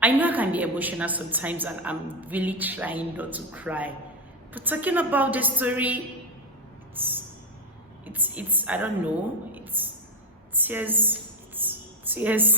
I know I can be emotional sometimes, and I'm really trying not to cry. But talking about this story, it's I don't know, it's tears, it's tears.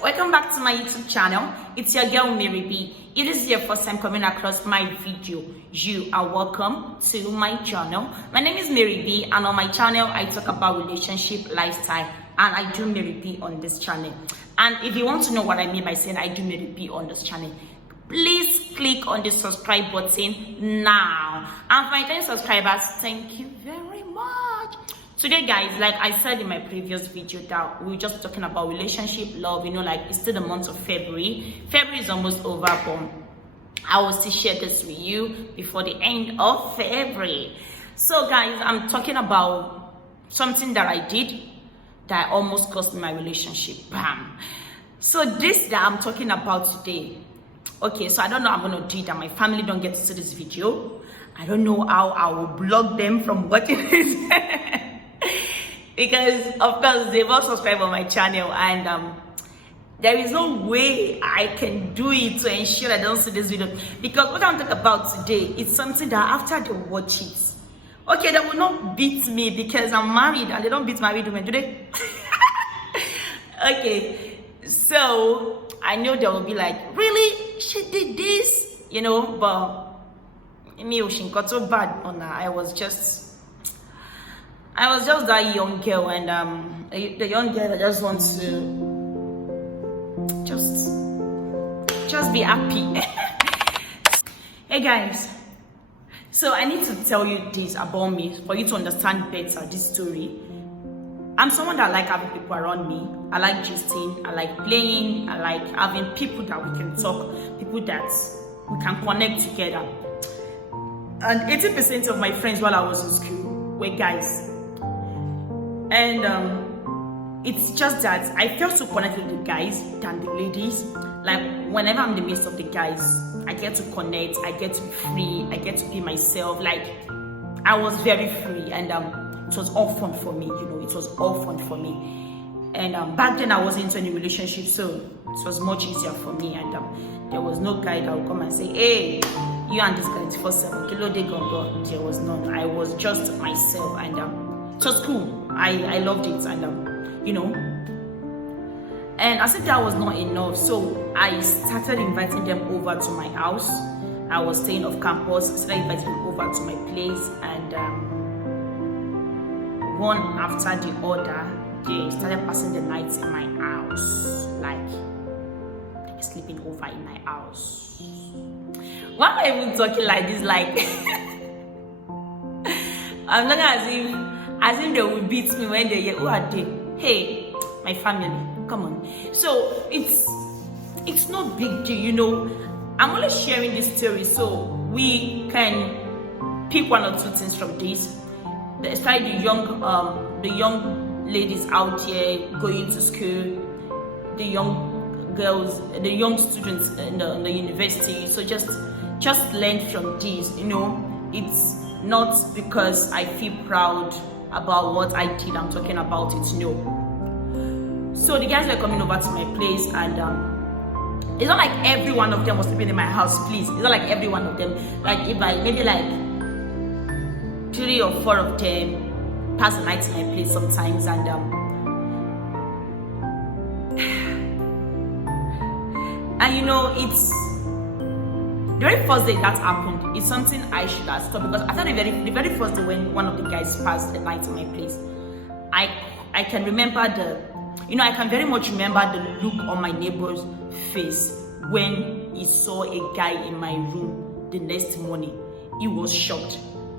Welcome back to my YouTube channel. It's your girl Mary B. If this is your first time coming across my video, you are welcome to my channel. My name is Mary B, and on my channel I talk about relationship, lifestyle, and I do Mary B on this channel. And if you want to know what I mean by saying I do Mary B on this channel, please click on the subscribe button now. And for my 10 subscribers, thank you very much. Today, guys, like I said in my previous video, that we were just talking about relationship, love, like it's still the month of February. February is almost over, but I will still share this with you before the end of February. So, guys, I'm talking about something that I did that almost cost me my relationship. Bam. So this that I'm talking about today, okay, so I don't know how I'm going to do it, that my family don't get to see this video. I don't know how I will block them from watching this. Because of course they've all subscribed on my channel, and there is no way I can do it to ensure I don't see this video. Because what I'm talking about today, it's something that after they watch it, okay, they will not beat me because I'm married, and they don't beat married women, do they? Okay, so I know they will be like, really, she did this, but me, she got so bad on her. I was just that young girl, and the young girl that just wants to just be happy. Hey guys, so I need to tell you this about me for you to understand better this story. I'm someone that like having people around me. I like gisting, I like playing, I like having people that we can talk, people that we can connect together. And 80% of my friends while I was in school were guys. And it's just that I felt so connected with the guys than the ladies. Like whenever I'm in the midst of the guys, I get to connect, I get to be free, I get to be myself. Like I was very free, and it was all fun for me, it was all fun for me. And back then I wasn't into any relationship, so it was much easier for me. And there was no guy that would come and say, hey, you and this guy 24/7, kilo de gongo. There was none. I was just myself, and it was cool. I loved it, and and as if that was not enough, so I started inviting them over to my house. I was staying off campus, started inviting them over to my place, and one after the other, they started passing the nights in my house, like sleeping over in my house. Why am I even talking like this? Like I'm not as if they will beat me when they hear, who are they? Hey, my family, come on. So it's no big deal, I'm only sharing this story so we can pick one or two things from this. Especially the young ladies out here going to school, the young girls, the young students in the university. So just learn from this. It's not because I feel proud about what I did I'm talking about it, no. So the guys were coming over to my place, and it's not like every one of them was sleeping in my house, please. It's not like every one of them. Like if I maybe like 3 or 4 of them pass the night in my place sometimes, and it's the very first day that happened. It's something I should have stopped, because after the very first day when one of the guys passed the night in my place, I can remember I can very much remember the look on my neighbor's face when he saw a guy in my room the next morning. He was shocked.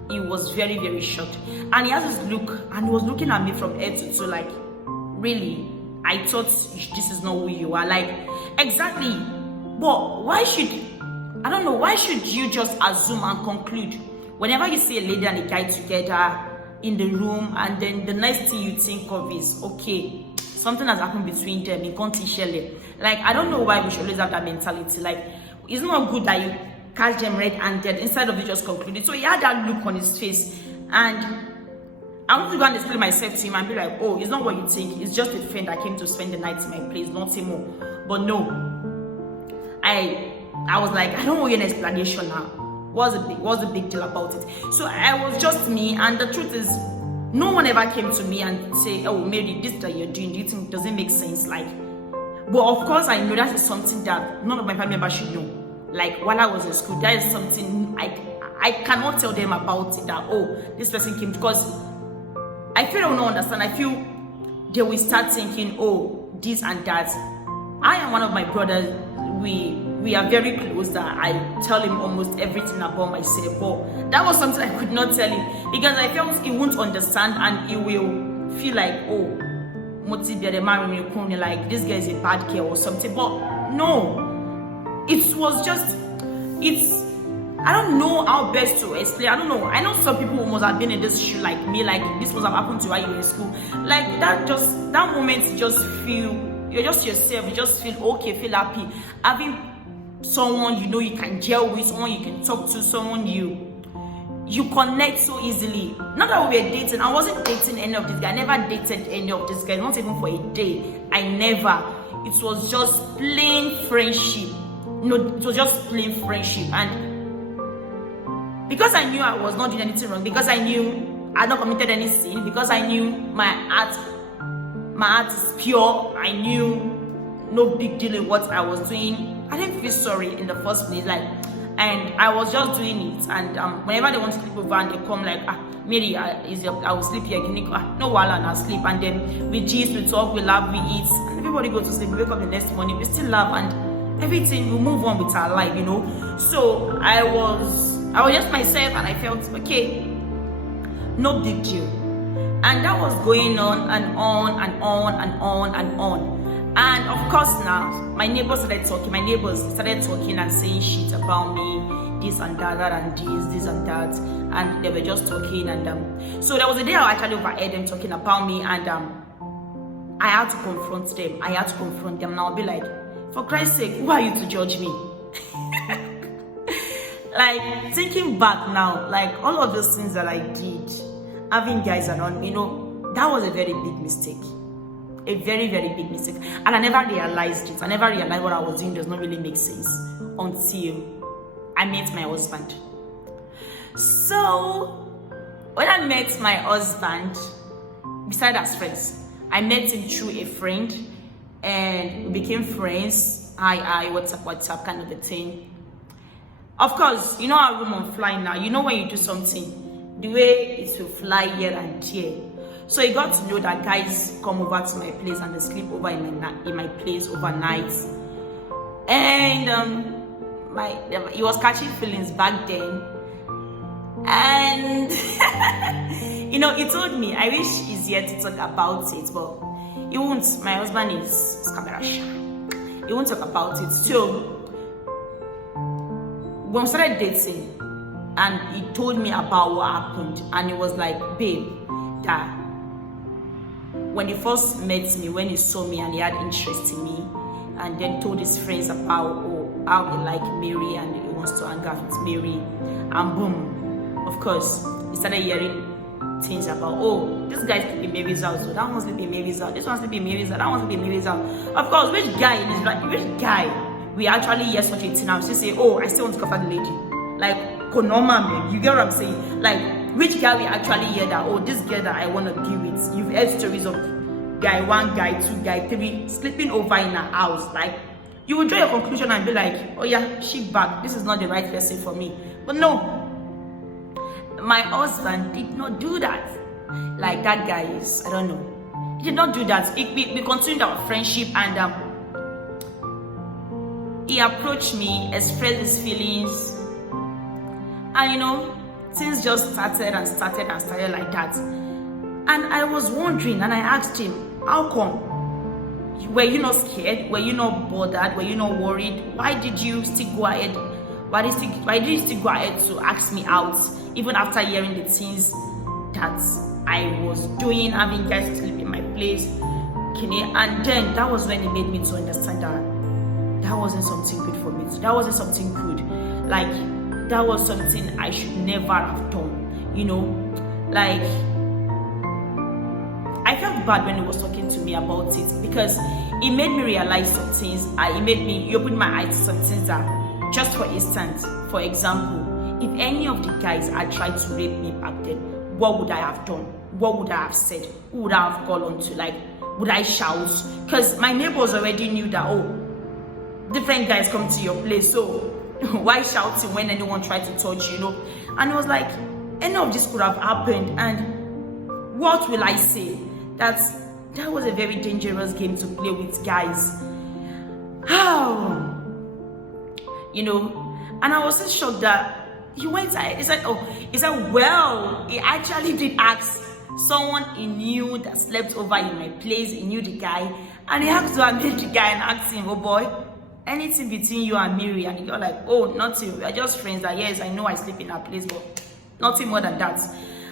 He was very, very shocked. And he has this look, and he was looking at me from head to toe like, really? I thought this is not who you are. Like, exactly. But why should you just assume and conclude whenever you see a lady and a guy together in the room, and then the next thing you think of is, okay, something has happened between them in Conti Shelley. Like, I don't know why we should always have that mentality. Like, it's not good that you catch them red-handed instead of you just conclude it. So he had that look on his face, and I want to go and explain myself to him and be like, oh, it's not what you think. It's just a friend that came to spend the night in my place, nothing more. But no, I was like, I don't want an explanation now. What's the big deal about it? So I was just me, and the truth is, no one ever came to me and say, oh, Mary, this that you're doing, do you think doesn't make sense? Like, but of course I know that is something that none of my family members should know. Like, while I was in school, that is something I cannot tell them about it, that, oh, this person came, because I feel they will not understand. I feel they will start thinking, oh, this and that. I and one of my brothers, we are very close, that I tell him almost everything about myself. But that was something I could not tell him, because I felt he won't understand, and he will feel like, oh, like this guy is a bad girl or something. But no, it was just, I don't know how best to explain. I don't know. I know some people who must have been in this shoe like me, like this must have happened to while you were in school. Like that moment, you just feel, you're just yourself, you just feel okay, feel happy. Having someone you know you can gel with, someone you can talk to, someone you connect so easily. Not that we were dating. I wasn't dating any of these guys. I never dated any of these guys, not even for a day. I never. It was just plain friendship. No, it was just plain friendship. And because I knew I was not doing anything wrong, because I knew I had not committed any sin, because I knew my heart is pure, I knew no big deal in what I was doing, I didn't feel sorry in the first place. Like, and I was just doing it. And whenever they want to sleep over and they come like, Mary, I will sleep here. No while and I'll sleep. And then we gist, we talk, we laugh, we eat, and everybody goes to sleep. We wake up the next morning, we still laugh, and everything, we move on with our life, you know. So I was just myself, and I felt okay, no big deal. And that was going on and on and on and on and on. And of course now, my neighbors started talking and saying shit about me, this and that, and this and that. And they were just talking. And so there was a day I actually overheard them talking about me, and I had to confront them. And I'll be like, for Christ's sake, who are you to judge me? Like, thinking back now, like all of those things that I did, having guys around me, you know, that was a very big mistake. A very, very big mistake. And I never realized it. I never realized what I was doing does not really make sense until I met my husband. So when I met my husband, besides as friends, I met him through a friend, and we became friends. Hi, what's up, kind of a thing. Of course, you know our room on fly now. You know when you do something, the way it will fly here and there. So he got to know that guys come over to my place and they sleep over in my place overnight. And he was catching feelings back then. And you know, he told me, I wish he's here to talk about it, but he won't. My husband is camera shy. He won't talk about it. So when we started dating, and he told me about what happened, and he was like, babe, that when he first met me, when he saw me and he had interest in me, and then told his friends about how he liked Mary and he wants to hang out with Mary, and boom, of course, he started hearing things about, oh, this guy sleep in Mary's house, so that one sleep in Mary's house, this one sleep in Mary's house, that one sleep in Mary's house. Of course, which guy we actually hear such a thing and still say, oh, I still want to cover the lady? Like, Konoma, man, you get what I'm saying? Like, which guy we actually hear that, oh, this girl that I want to be with? You've heard stories of guy 1, guy 2, guy 3 sleeping over in a house. Like, you will draw your conclusion and be like, oh yeah, she back, this is not the right person for me. But no, my husband did not do that. Like, that guy is, I don't know, he did not do that. We continued our friendship, and he approached me, expressed his feelings, and you know, things just started like that. And I was wondering, and I asked him, how come? Were you not scared? Were you not bothered? Were you not worried? Why did you still go ahead? Why did you still go ahead to ask me out, even after hearing the things that I was doing, having guys sleep in my place, And then that was when it made me to understand that wasn't something good for me. That wasn't something good. Like, that was something I should never have done, you know. Like, I felt bad when he was talking to me about it, because it made me realize some things. It opened my eyes to some things that, just for instance, for example, if any of the guys had tried to rape me back then, what would I have done? What would I have said? Who would I have gone on to? Like, would I shout? Because my neighbors already knew that, oh, different guys come to your place, so why shouting when anyone tried to touch you, you know? And it was like, any of this could have happened, and what will I say? That was a very dangerous game to play with guys. How? You know? And I was so shocked that he went ahead. He said, well, he actually did ask someone he knew that slept over in my place. He knew the guy, and he had to admit the guy and asked him, oh boy, anything between you and Mary? And he got like, oh, nothing. We are just friends. That yes, I know I sleep in her place, but nothing more than that.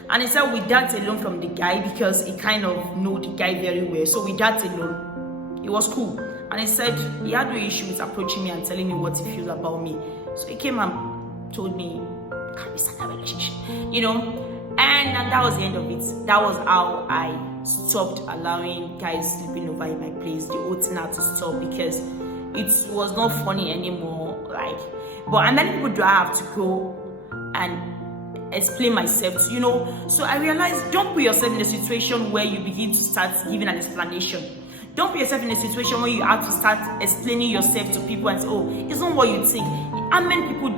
And he said, with that alone from the guy, because he kind of knew the guy very well, so with that alone, it was cool. And he said he had no issue with approaching me and telling me what he feels about me. So he came and told me, can we start a relationship? You know? And that was the end of it. That was how I stopped allowing guys sleeping over in my place. The whole thing had to stop, because it was not funny anymore. Like, but and then people do I have to go and explain myself to, you know? So I realized, don't put yourself in a situation where you begin to start giving an explanation. Don't put yourself in a situation where you have to start explaining yourself to people and say, oh, it's not what you think. How many people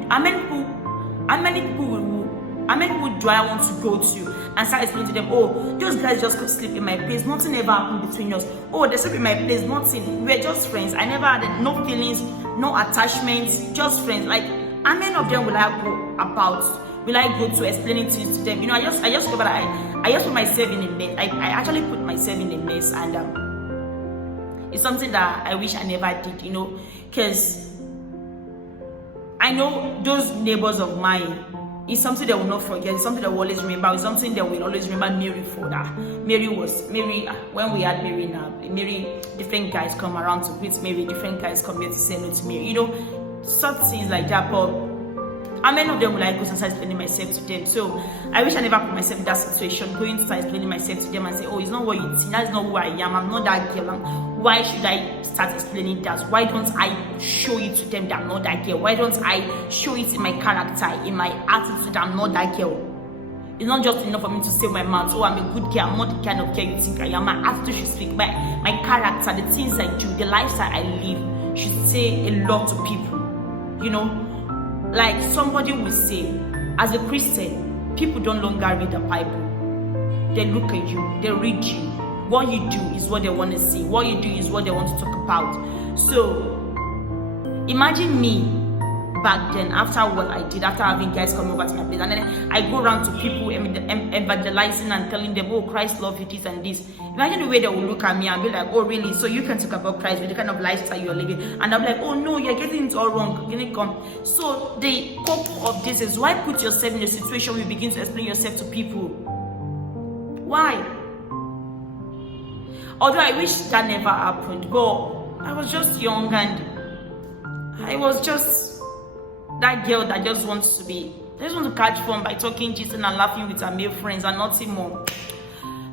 do I want to go to and start explaining to them, oh, those guys just could sleep in my place, nothing ever happened between us. Oh, they sleep in my place, nothing. We were just friends. I never had no feelings, no attachments, just friends. Like, how many of them will I go to explaining to them? You know, I just remember that I just put myself in a mess. I actually put myself in a mess, and it's something that I wish I never did, you know, because I know those neighbors of mine, it's something they will not forget. It's something they will always remember. It's something they will always remember Mary for. That Mary, when we had Mary now, Mary, different guys come around to greet Mary, different guys come here to say no to Mary, you know, such things like that. But how many of them will I go and start explaining myself to them? So I wish I never put myself in that situation, going to start explaining myself to them and say, oh, it's not what you think, that's not who I am, I'm not that girl. Why should I start explaining that? Why don't I show it to them that I'm not that girl? Why don't I show it in my character, in my attitude that I'm not that girl? It's not just enough for me to say my mouth, oh, I'm a good girl, I'm not the kind of girl you think I am. My attitude should speak, my character, the things I do, the lifestyle I live should say a lot to people, you know? Like somebody will say, as a Christian, people don't longer read the Bible. They look at you, they read you. What you do is what they want to see. What you do is what they want to talk about. So, imagine me back then, after what I did, after having guys come over to my place, and then I go around to people evangelizing and telling them, oh, Christ loves you, this and this. Imagine the way they will look at me and be like, oh, really? So you can talk about Christ with the kind of lifestyle you're living? And I'm like, oh, no, you're getting it all wrong. Can it come? So the core of this is, why put yourself in a situation where you begin to explain yourself to people? Why? Although I wish that never happened, but I was just young and I was just that girl that just wants to catch fun by talking, cheating, and laughing with her male friends and nothing more.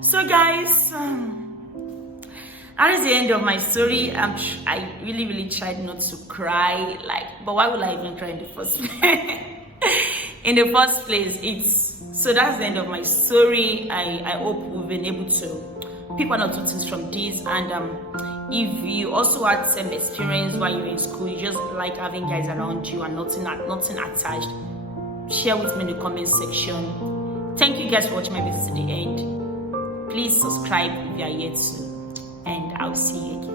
So guys, that is the end of my story. I really tried not to cry, but why would I even cry in the first place? In the first place, so that's the end of my story. I hope we've been able to pick one or two things from this, and if you also had some experience while you were in school, you just like having guys around you and nothing attached, share with me in the comment section. Thank you guys for watching my videos to the end. Please subscribe if you are yet to, and I'll see you again.